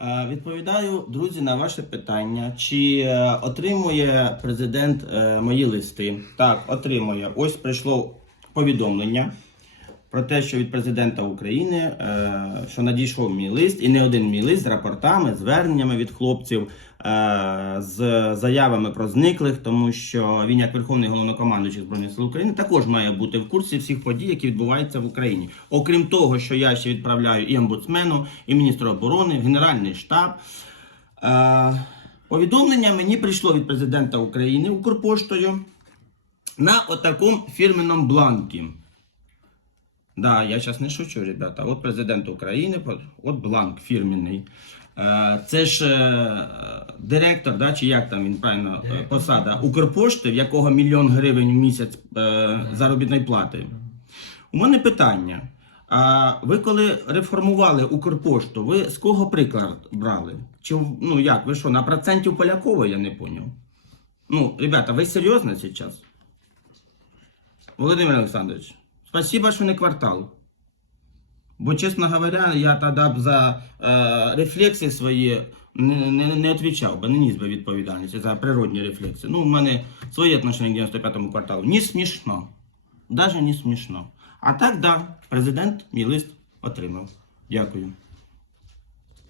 Е, Відповідаю, друзі, на ваше питання. Чи е, отримує президент е, мої листи? Так, отримує. Ось прийшло повідомлення про те, що від президента України, е, що надійшов мій лист, і не один мій лист з рапортами, зверненнями від хлопців, е, з заявами про зниклих, тому що він, як Верховний головнокомандуючий Збройних сил України, також має бути в курсі всіх подій, які відбуваються в Україні. Окрім того, що я ще відправляю і омбудсмену, і міністру оборони, в Генеральний штаб. Е, Повідомлення мені прийшло від президента України Укрпоштою на отакому фірменному бланкі. Да, я зараз не шучу, ребята. От президент України, от бланк фірменний. Е, Це ж е, директор, да, чи як там він правильно е, посада Укрпошти, в якого мільйон гривень в місяць заробітної плати. У мене питання. А ви коли реформували Укрпошту, ви з кого приклад брали? Чи ну як, ви що, на процентів Полякової, я не поняв. Ну, ребята, ви серйозно зараз? Володимир Олександрович, спасибо, що не квартал. Бо, чесно говоря, я тоді б за е, рефлекси свої не, не, не відповідав би, не ніс би відповідальність за природні рефлекси. Ну, у мене своє відношення к 95-му кварталу. Не смішно. Навіть не смішно. А так, да, президент мій лист отримав. Дякую.